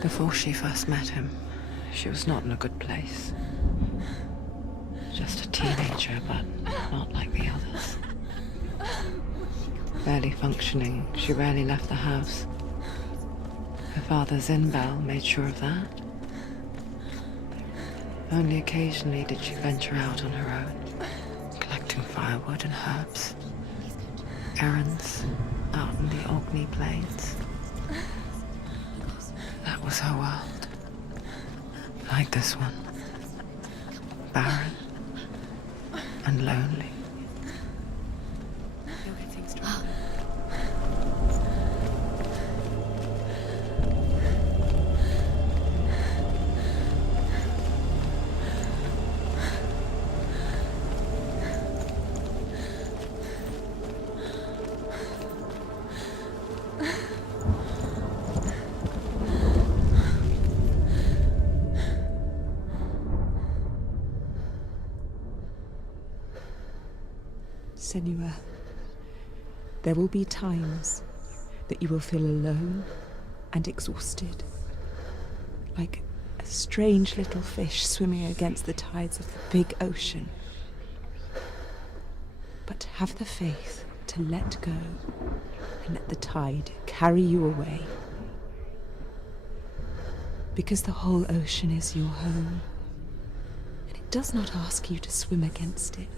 Before she first met him, she was not in a good place. Just a teenager, but not like the others. Barely functioning, she rarely left the house. Her father's in-bell made sure of that. Only occasionally did she venture out on her own, collecting firewood and herbs. Errands out in the Orkney Plains. That was her world. Like this one. Barren and lonely. Senua, there will be times that you will feel alone and exhausted, like a strange little fish swimming against the tides of the big ocean. But have the faith to let go and let the tide carry you away. Because the whole ocean is your home, and it does not ask you to swim against it.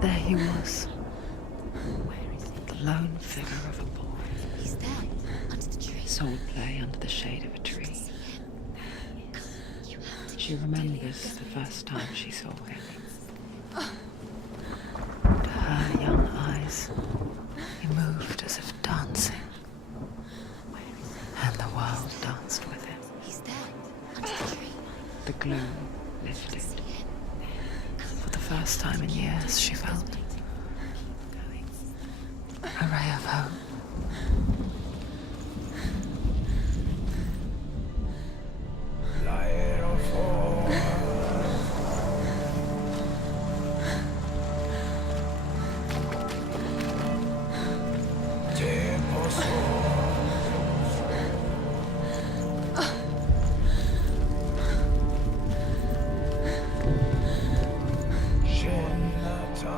There he was. The lone figure of a boy. He's there, under the tree. Sword play under the shade of a tree. She remembers the first time she saw him. To her young eyes, he moved as if dancing. And the world danced with him. He's there, under the tree. The gloom lifted. For the first time in years, she felt a ray of hope.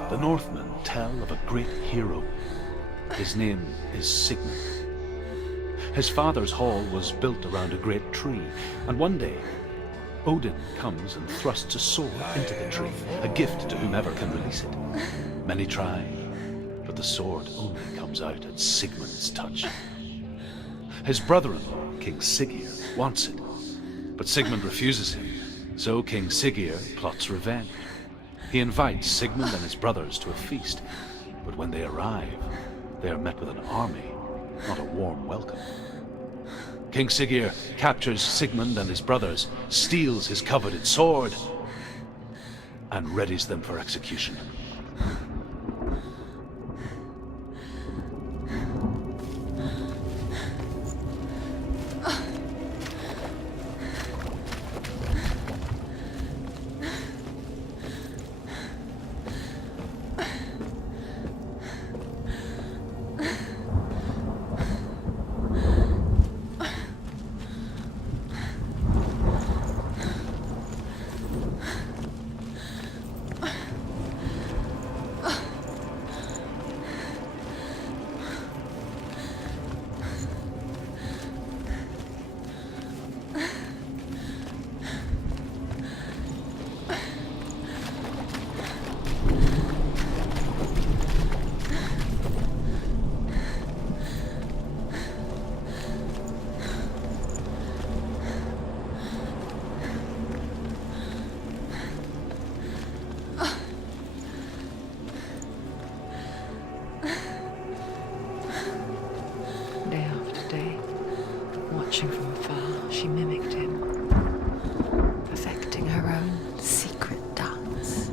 The Northmen tell of a great hero. His name is Sigmund. His father's hall was built around a great tree, and one day, Odin comes and thrusts a sword into the tree, a gift to whomever can release it. Many try, but the sword only comes out at Sigmund's touch. His brother-in-law, King Siggeir, wants it, but Sigmund refuses him, so King Siggeir plots revenge. He invites Sigmund and his brothers to a feast, but when they arrive, they are met with an army, not a warm welcome. King Siggeir captures Sigmund and his brothers, steals his coveted sword, and readies them for execution. she mimicked him, perfecting her own secret dance,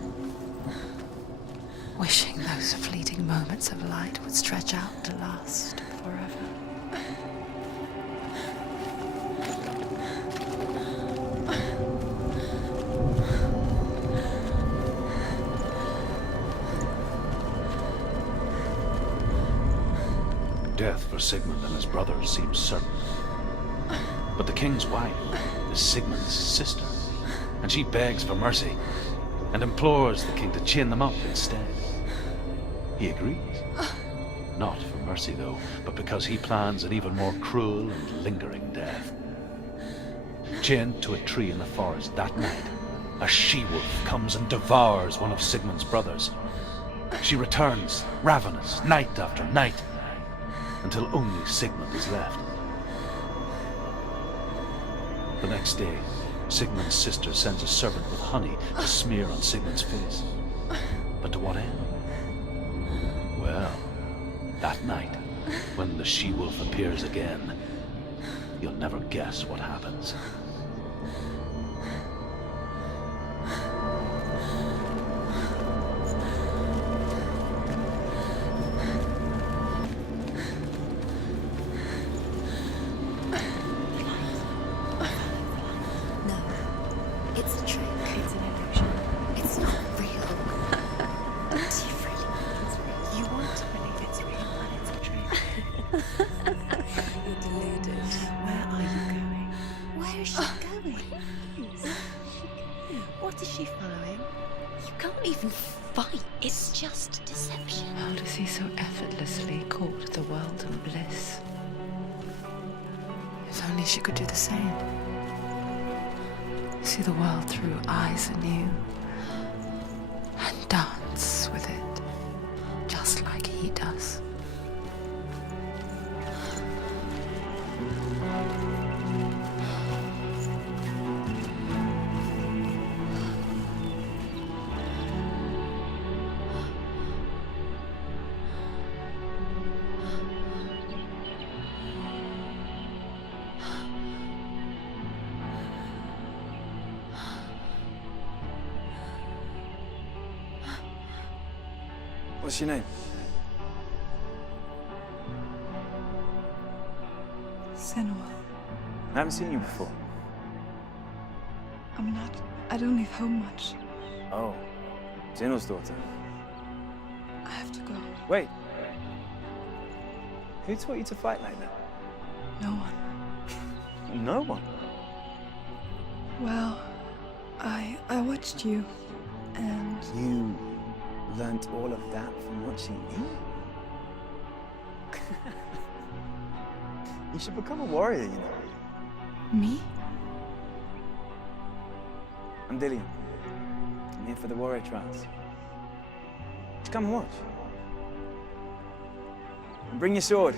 wishing those fleeting moments of light would stretch out to last forever. Death for Sigmund and his brothers seems certain. But the king's wife is Sigmund's sister, and she begs for mercy and implores the king to chain them up instead. He agrees. Not for mercy, though, but because he plans an even more cruel and lingering death. Chained to a tree in the forest that night, a she-wolf comes and devours one of Sigmund's brothers. She returns, ravenous, night after night, until only Sigmund is left. The next day, Sigmund's sister sends a servant with honey to smear on Sigmund's face. But to what end? Well, that night, when the she-wolf appears again, you'll never guess what happens. No, it's a trick. It's an illusion. It's not real. Do you really think it's real? You want to believe it's real and it's a trick. You're deluded. Where are you going? Where is she going? What is she following? You can't even fight. It's just deception. How does he so effortlessly court the world and bliss? If only she could do the same. See the world through eyes anew and dance with it, just like he does. What's your name? Senua. I haven't seen you before. I don't leave home much. Oh, Zenua's daughter. I have to go. Wait. Who taught you to fight like that? No one. No one. Well, I watched you, and You learnt all of that from watching me? You should become a warrior, you know. me? I'm Dillian. I'm here for the warrior trials. Just come and watch. And bring your sword.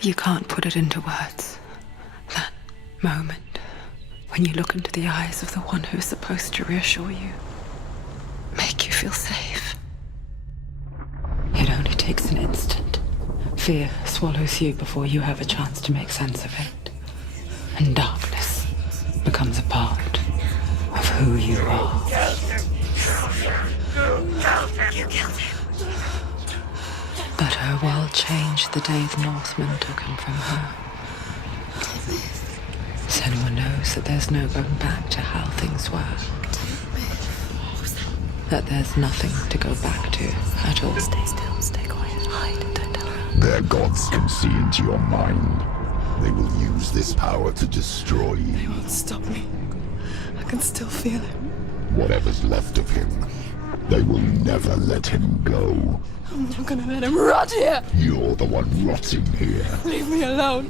You can't put it into words. That moment when you look into the eyes of the one who's supposed to reassure you, make you feel safe. It only takes an instant. Fear swallows you before you have a chance to make sense of it. And darkness becomes a part of who you are. But her world changed the day the Northmen took him from her. Senua knows that there's no going back to how things were. That there's nothing to go back to at all. Stay still, stay quiet, hide, don't tell her. Their gods can see into your mind. They will use this power to destroy you. They won't stop me. I can still feel him. Whatever's left of him, they will never let him go. I'm not gonna let him rot here. You're the one rotting here. Leave me alone.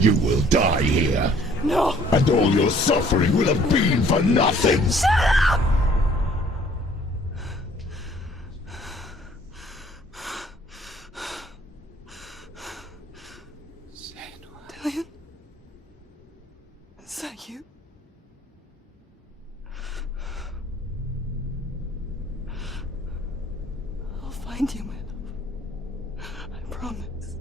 You will die here. No. And all your suffering will have been for nothing. Shut up! Dillian? Is that you? I'll find you, my love. I promise.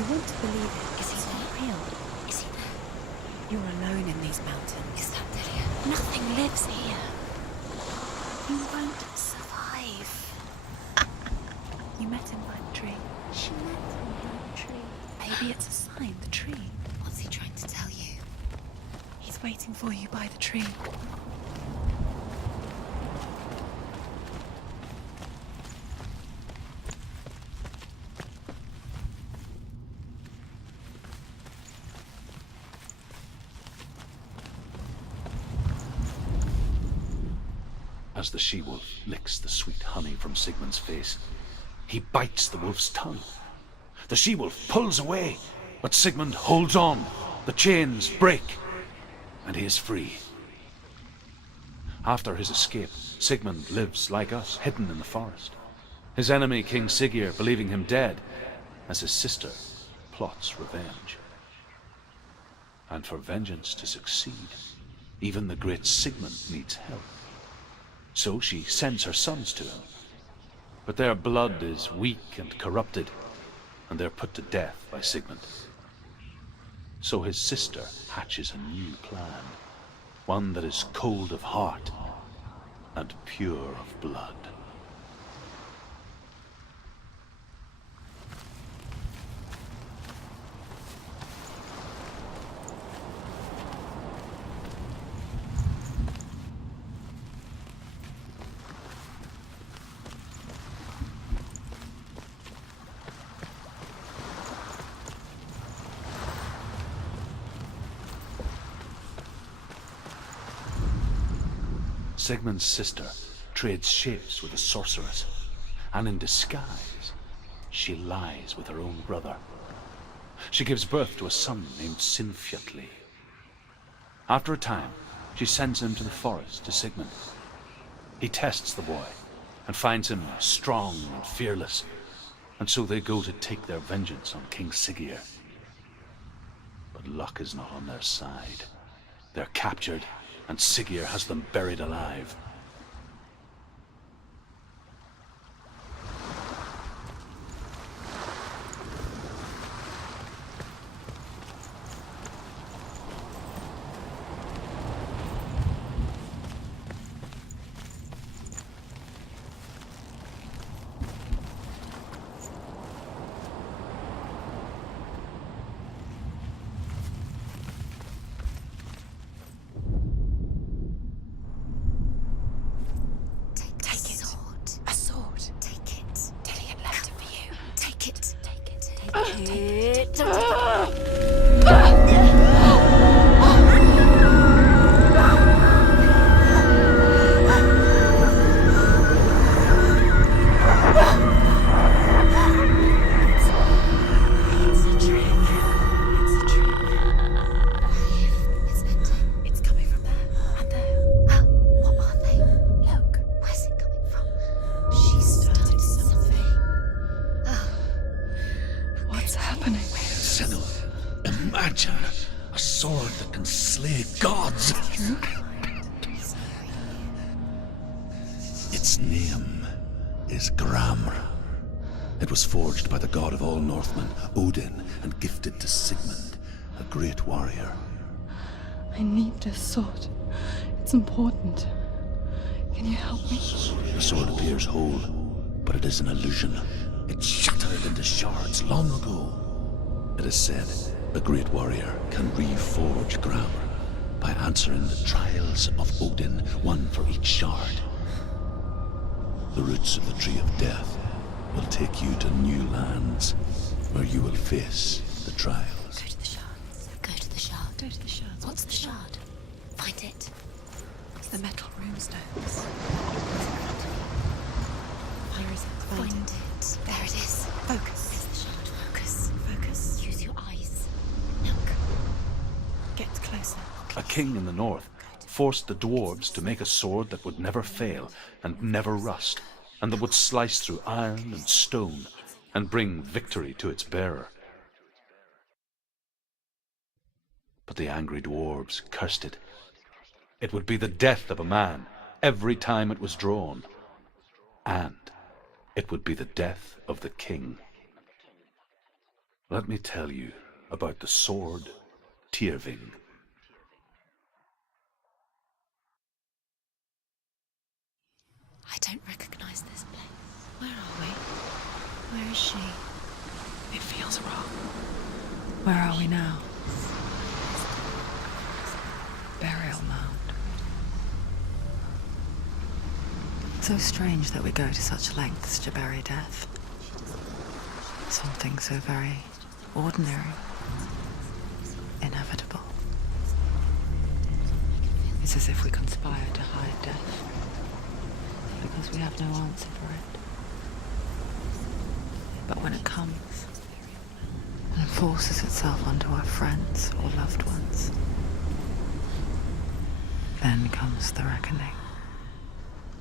You want to believe it. Is he It's not there? real. Is he there? You're alone in these mountains. Is that Delia? Nothing lives here. You won't survive. You met him by the tree. She met him by the tree. Maybe it's a sign, the tree. What's he trying to tell you? He's waiting for you by the tree. As the she-wolf licks the sweet honey from Sigmund's face, he bites the wolf's tongue. The she-wolf pulls away, but Sigmund holds on. The chains break, and he is free. After his escape, Sigmund lives like us, hidden in the forest. His enemy, King Siggeir, believing him dead, as his sister plots revenge. And for vengeance to succeed, even the great Sigmund needs help. So she sends her sons to him. But their blood is weak and corrupted, and they're put to death by Sigmund. So his sister hatches a new plan, one that is cold of heart and pure of blood. Sigmund's sister trades shapes with a sorceress, and in disguise, she lies with her own brother. She gives birth to a son named Sinfjotli. After a time, she sends him to the forest to Sigmund. He tests the boy and finds him strong and fearless, and so they go to take their vengeance on King Siggeir. But luck is not on their side. They're captured, and Siggeir has them buried alive. Its name is Gramr. It was forged by the god of all Northmen, Odin, and gifted to Sigmund, a great warrior. I need this sword. It's important. Can you help me? The sword appears whole, but it is an illusion. It shattered into shards long ago. It is said the great warrior can reforge Gramr by answering the trials of Odin, one for each shard. The roots of the Tree of Death will take you to new lands where you will face the trials. Go to the shards. Go to the shard. Go to the shards. What's the shard? Find it. It's the metal runestones. Where is it? Find it. There it is. Focus. There's the shard. Focus. Focus. Use your eyes. Look. Get closer. A king in the north forced the dwarves to make a sword that would never fail and never rust, and that would slice through iron and stone and bring victory to its bearer. But the angry dwarves cursed it. It would be the death of a man every time it was drawn, and it would be the death of the king. Let me tell you about the sword Tyrving. I don't recognize this place. Where are we? Where is she? It feels wrong. Where are we now? Burial mound. So strange that we go to such lengths to bury death. Something so very ordinary, inevitable. It's as if we conspire to hide death, because we have no answer for it. But when it comes and forces itself onto our friends or loved ones, then comes the reckoning.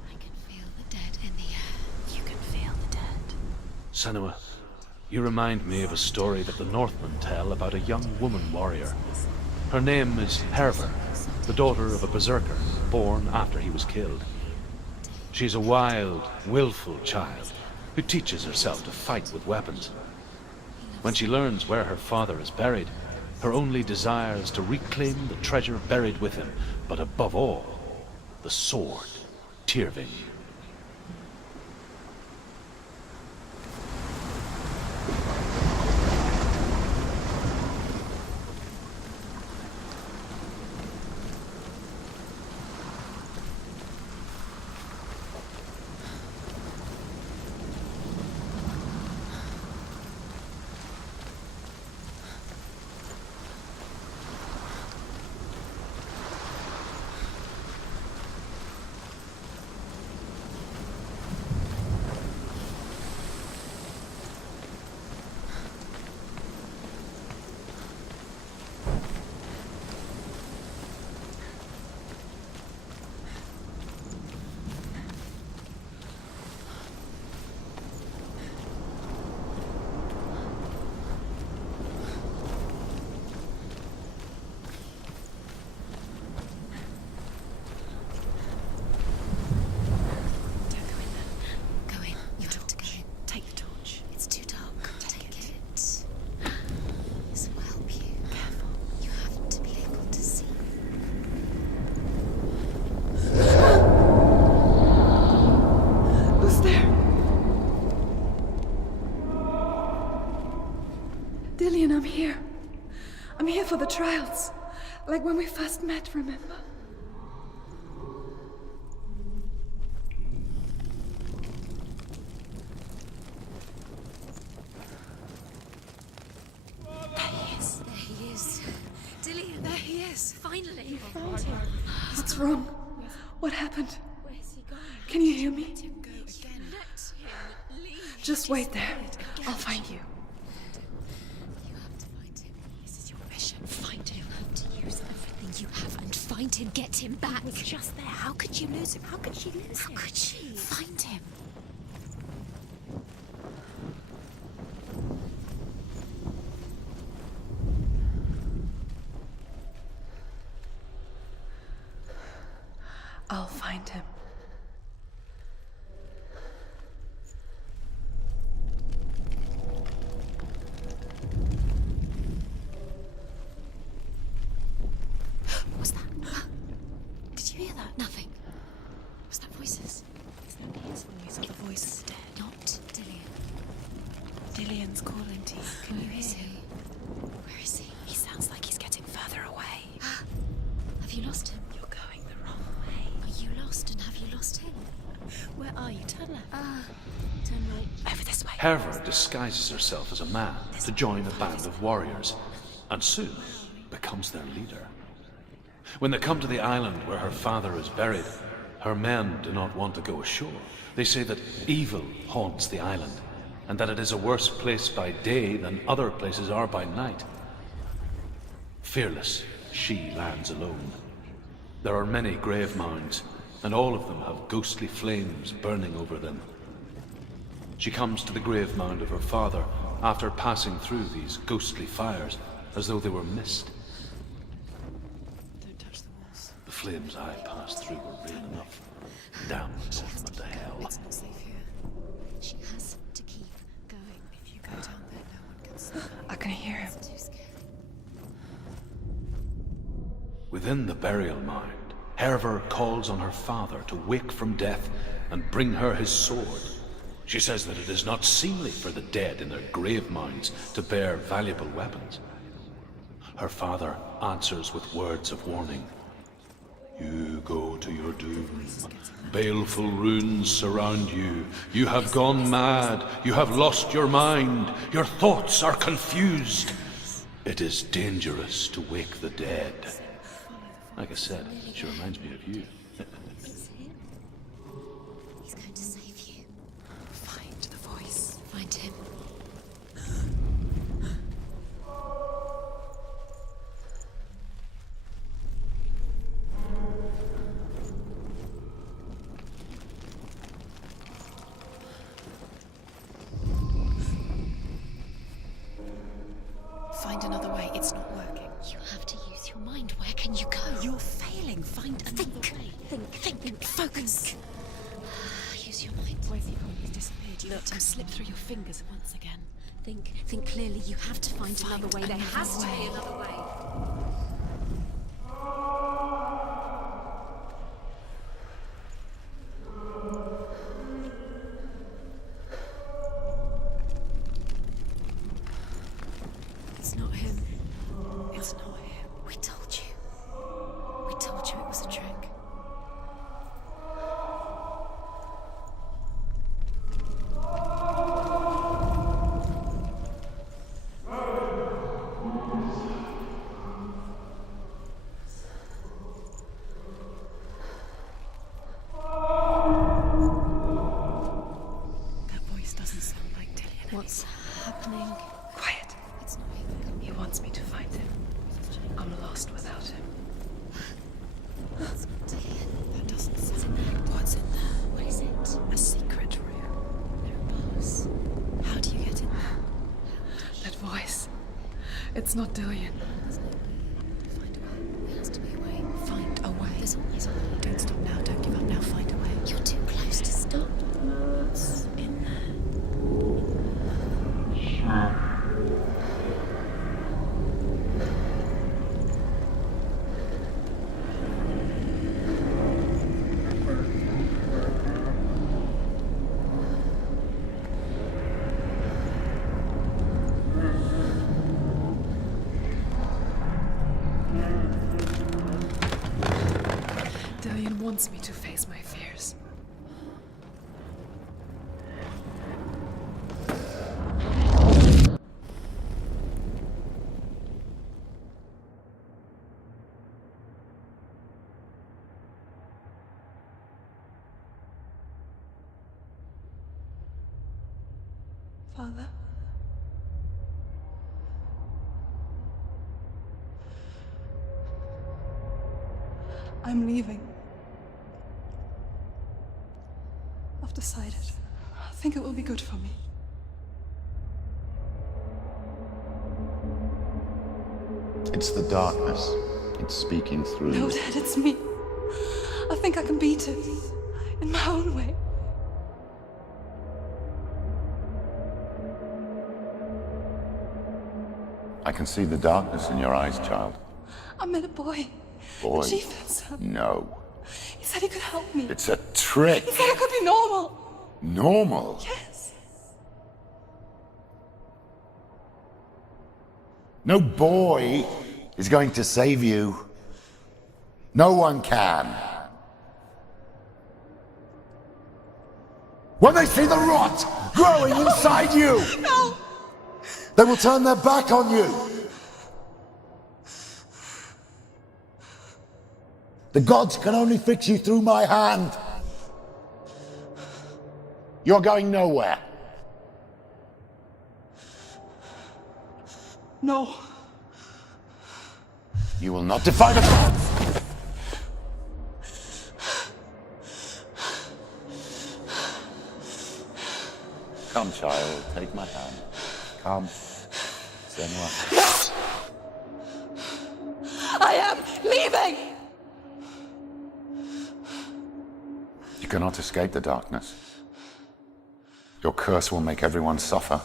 I can feel the dead in the air. You can feel the dead. Senua, you remind me of a story that the Northmen tell about a young woman warrior. Her name is Hervor, the daughter of a berserker, born after he was killed. She's a wild, willful child who teaches herself to fight with weapons. When she learns where her father is buried, her only desire is to reclaim the treasure buried with him, but above all, the sword, Tyrving. Dillian, I'm here. I'm here for the trials. Like when we first met, remember? There he is. There he is. Dillian, there he is. Finally. You found him. What's wrong? What happened? Where's he going? Can you hear me? Let him go again. Let him leave. Just wait there. I'll find you. You have to find him. This is your mission. Find him. You have to use everything you have and find him. Get him back. He was just there. How could you lose him? How could she lose him? How could she? Find him. I'll find him. What was that? Did you hear that? Nothing. Was that voices? It's no peaceful music. The voice is dead. Not Dillian. Dillian's calling to you. Can you Where hear is him? he? Where is he? He sounds like he's getting further away. Have you lost him? You're going the wrong way. Are you lost and have you lost him? Where are you? Turn left. Turn right. Over this way. Hervor disguises herself as a man to join a band of warriors, and soon becomes their leader. When they come to the island where her father is buried, her men do not want to go ashore. They say that evil haunts the island, and that it is a worse place by day than other places are by night. Fearless, she lands alone. There are many grave mounds, and all of them have ghostly flames burning over them. She comes to the grave mound of her father after passing through these ghostly fires as though they were mist. Don't touch the walls. The flames I passed through were real enough. Damn myself to hell. It's not safe here. She has to keep going. If you go down there, no one can stop her. I can hear him. Too scary. Within the burial mound, Hervor calls on her father to wake from death and bring her his sword. She says that it is not seemly for the dead in their grave mounds to bear valuable weapons. Her father answers with words of warning. You go to your doom. Baleful runes surround you. You have gone mad. You have lost your mind. Your thoughts are confused. It is dangerous to wake the dead. Like I said, she reminds me of you. It's him. He's going to save you. Find the voice. Find him. Find another way. It's not working. You have to use your mind. Where can you go? You're failing. Find another way. Think. Focus. Use your mind. Where's he gone? He's disappeared. You let him slip through your fingers once again. Think clearly. You have to find another way. There another has to way. be another way. It's not him. It's not him. We told you. We told you it was a trick. That voice doesn't sound like Dillian. What's happening? Quiet. It's not him. He wants me to find him. I'm lost without him. It's not Dillian. That doesn't sound like what's in there. What is it? A secret room. There are bars. How do you get in there? That voice. It's not Dillian. Find a way. There has to be a way. Find a way. There's always a way. Don't stop now. Don't give up now. Find a way. You're too close to stop. What's in there? Dillian wants me to face my fears. Father? I'm leaving. I've decided. I think it will be good for me. It's the darkness. It's speaking through No, you. Dad, it's me. I think I can beat it. In my own way. I can see the darkness in your eyes, child. I met a boy. Boy. The chieftain's son. No. He said he could help me. It's a trick. He said I could be normal. Normal. Yes. No boy is going to save you. No one can. When they see the rot growing inside you, No! they will turn their back on you. The gods can only fix you through my hand. You're going nowhere. No. You will not defy the gods. Come, child, take my hand. Come. Senua. I am leaving! You cannot escape the darkness. Your curse will make everyone suffer.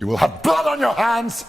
You will have blood on your hands